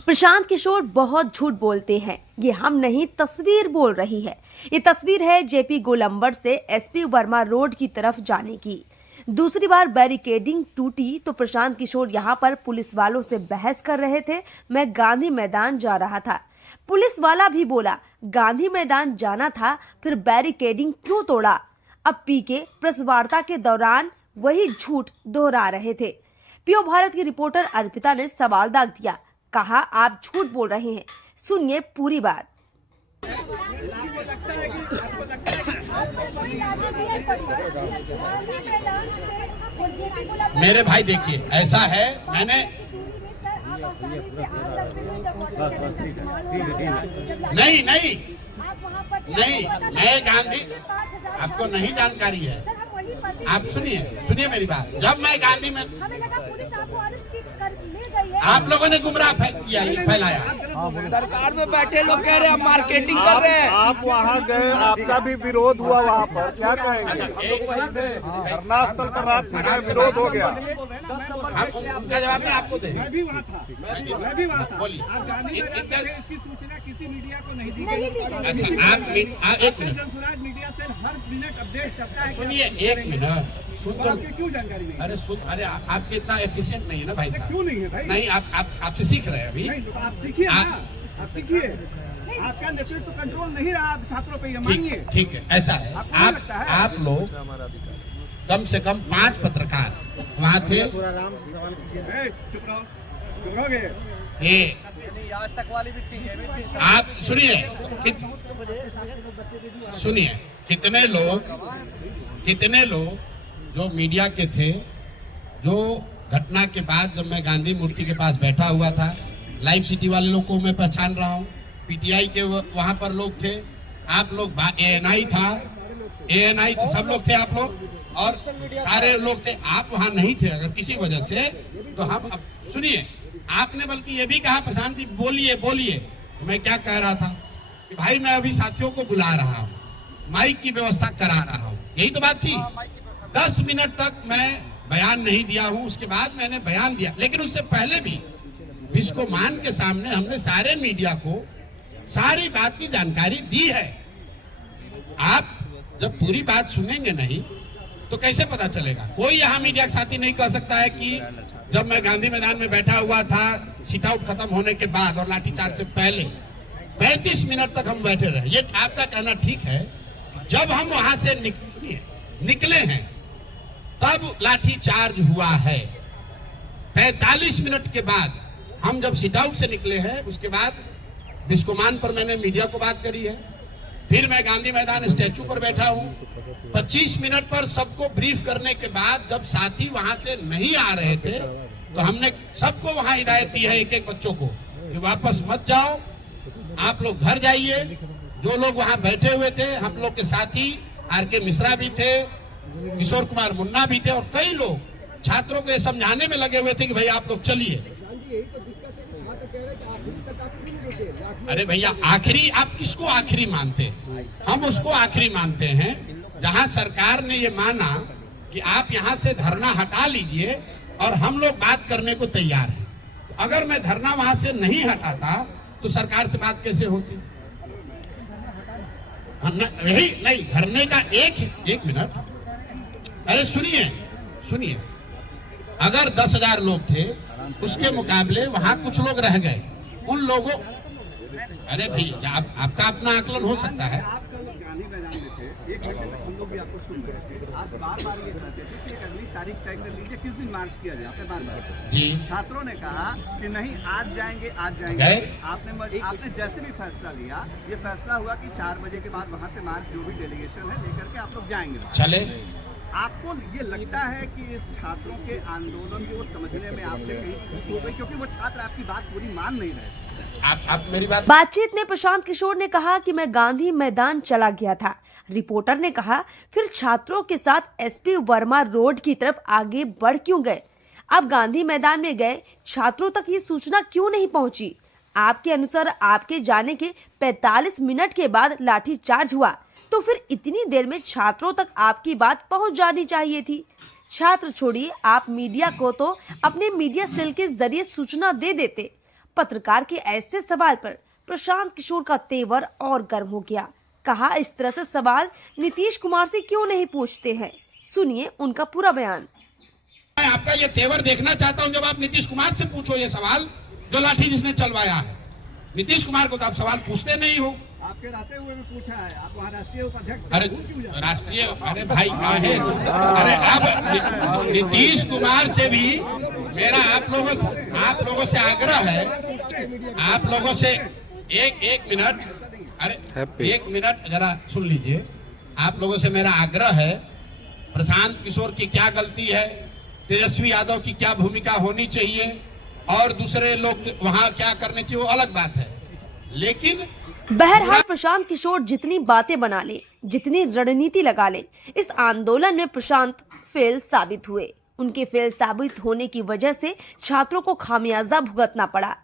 प्रशांत किशोर बहुत झूठ बोलते हैं, ये हम नहीं तस्वीर बोल रही है। ये तस्वीर है जेपी गोलंबर से एसपी वर्मा रोड की तरफ जाने की। दूसरी बार बैरिकेडिंग टूटी तो प्रशांत किशोर यहाँ पर पुलिस वालों से बहस कर रहे थे। मैं गांधी मैदान जा रहा था। पुलिस वाला भी बोला गांधी मैदान जाना था, फिर बैरिकेडिंग क्यों तोड़ा। अब पीके प्रेस वार्ता के दौरान वही झूठ दोहरा रहे थे। पीओ भारत की रिपोर्टर अर्पिता ने सवाल दाग दिया, कहा आप झूठ बोल रहे हैं। सुनिए पूरी बात। मेरे भाई देखिए, ऐसा है, मैंने नहीं नहीं नहीं मैं गांधी, आपको नहीं जानकारी है। आप सुनिए मेरी बात। जब मैं गांधी में, आप लोगों ने गुमराह फैलाया। सरकार में बैठे लोग कह रहे हैं मार्केटिंग कर रहे हैं। आप वहाँ गए, आपका भी विरोध हुआ वहाँ पर, क्या कहेंगे? धरना स्थल पर आपका विरोध हो गया। उनका जवाब मैं आपको दे। मैं भी वहाँ था। बोलिए। इसकी सूचना किसी मीडिया को नहीं दी गई। अच्छा, आप एक मिनट, जनसुराज मीडिया से हर मिनट अपडेट करता है। सुनिए एक मिनट। क्यों जानकारी नहीं? अरे आपके इतना एफिशिएंट नहीं है ना भाई साहब। क्यों नहीं है भाई? नहीं, आपसे सीख रहे हैं अभी। नहीं, तो आप सीखिए ना, आप सीखिए। आपका नेतृत्व कंट्रोल नहीं रहा आप छात्रों पे, ये मानिए। ठीक है, ऐसा है। आप लोग कम से कम 5 पत्रकार वहाँ थे। चुप रहोगे। ये आज तक वाली भी थी। आप सुनिए कितने लोग जो मीडिया के थे, जो घटना के बाद जब मैं गांधी मूर्ति के पास बैठा हुआ था, लाइव सिटी वाले लोग को मैं पहचान रहा हूँ, पीटीआई के वहां पर लोग थे, आप लोग, एएनआई था, एएनआई सब लोग थे आप लोग, और सारे लोग थे। आप वहां नहीं थे अगर किसी वजह से, तो हम अब सुनिए, आपने बल्कि ये भी कहा प्रशांत जी बोलिए, तो मैं क्या कह रहा था कि भाई मैं अभी साथियों को बुला रहा हूँ, माइक की व्यवस्था करा रहा हूँ, यही तो बात थी। 10 मिनट तक मैं बयान नहीं दिया हूँ, उसके बाद मैंने बयान दिया, लेकिन उससे पहले भी बिस्कोमान के सामने हमने सारे मीडिया को सारी बात की जानकारी दी है। आप जब पूरी बात सुनेंगे नहीं तो कैसे पता चलेगा? कोई यहाँ मीडिया के साथी नहीं कह सकता है कि जब मैं गांधी मैदान में बैठा हुआ था, सिट आउट खत्म होने के बाद और लाठीचार्ज से पहले 35 मिनट तक हम बैठे रहे। ये आपका कहना ठीक है। जब हम वहां से निकले हैं तब लाठीचार्ज हुआ है। 45 मिनट के बाद हम जब सिट आउट से निकले हैं, उसके बाद बिस्कोमान पर मैंने मीडिया को बात करी है, फिर मैं गांधी मैदान स्टैचू पर बैठा हूं। 25 मिनट पर सबको ब्रीफ करने के बाद जब साथी वहां से नहीं आ रहे थे तो हमने सबको वहां हिदायत दी है, एक बच्चों को, कि वापस मत जाओ, आप लोग घर जाइए। जो लोग वहां बैठे हुए थे, हम लोग के साथी आर.के. मिश्रा भी थे, किशोर कुमार मुन्ना भी थे, और कई लोग छात्रों को समझाने में लगे हुए थे कि भाई आप लोग चलिए। अरे भैया, आखिरी आप किसको आखिरी मानते हैं? हम उसको आखिरी मानते हैं जहां सरकार ने ये माना कि आप यहां से धरना हटा लीजिए और हम लोग बात करने को तैयार हैं। तो अगर मैं धरना वहां से नहीं हटाता तो सरकार से बात कैसे होती? यही नहीं, धरने का एक मिनट। अरे सुनिए, अगर 10,000 लोग थे, उसके मुकाबले वहां कुछ लोग रह गए, उन लोगों, अरे भैया आपका अपना आकलन हो सकता है। आप कल गांधी मैदान में थे, 1 घंटे तक हम लोग भी आपको सुन रहे थे। आप बार ये कहते थे कि एक अगली तारीख तय कर लीजिए, किस दिन मार्च किया जाए। आपने बार जी, छात्रों ने कहा कि नहीं आज जाएंगे। आपने जैसे भी फैसला लिया, ये फैसला हुआ कि 4 बजे के बाद वहाँ से मार्च जो भी डेलीगेशन है लेकर के आप लोग जाएंगे। चले। आपको ये लगता है कि इस छात्रों के आंदोलन को समझने में आपसे कहीं चूक हो गई, क्योंकि वो छात्र आपकी बात पूरी मान नहीं रहे? आप मेरी बातचीत में प्रशांत किशोर ने कहा कि मैं गांधी मैदान चला गया था। रिपोर्टर ने कहा फिर छात्रों के साथ एसपी वर्मा रोड की तरफ आगे बढ़ क्यों गए? अब गांधी मैदान में गए, छात्रों तक ये सूचना क्यों नहीं पहुंची? आपके अनुसार आपके जाने के 45 मिनट के बाद लाठीचार्ज हुआ, तो फिर इतनी देर में छात्रों तक आपकी बात पहुंच जानी चाहिए थी। छात्र छोड़िए, आप मीडिया को तो अपने मीडिया सेल के जरिए सूचना दे देते। पत्रकार के ऐसे सवाल पर प्रशांत किशोर का तेवर और गर्म हो गया। कहा, इस तरह से सवाल नीतीश कुमार से क्यों नहीं पूछते हैं। सुनिए उनका पूरा बयान। मैं आपका ये तेवर देखना चाहता हूं जब आप नीतीश कुमार से पूछो ये सवाल, जो लाठी जिसने चलवाया है। नीतीश कुमार को तो आप सवाल पूछते नहीं हो। आपके रहते हुए भी पूछा है, आप वहाँ राष्ट्रीय उपाध्यक्ष। अरे राष्ट्रीय, अरे भाई काहे, अरे अब नीतीश कुमार से भी मेरा आप लोगों से आग्रह है, आप लोगों से एक मिनट, अरे एक मिनट जरा सुन लीजिए। आप लोगों से मेरा आग्रह है, प्रशांत किशोर की क्या गलती है, तेजस्वी यादव की क्या भूमिका होनी चाहिए और दूसरे लोग वहां क्या करने चाहिए, वो अलग बात है। लेकिन बहरहाल प्रशांत किशोर जितनी बातें बना ले, जितनी रणनीति लगा ले, इस आंदोलन में प्रशांत फेल साबित हुए। उनके फेल साबित होने की वजह से छात्रों को खामियाजा भुगतना पड़ा।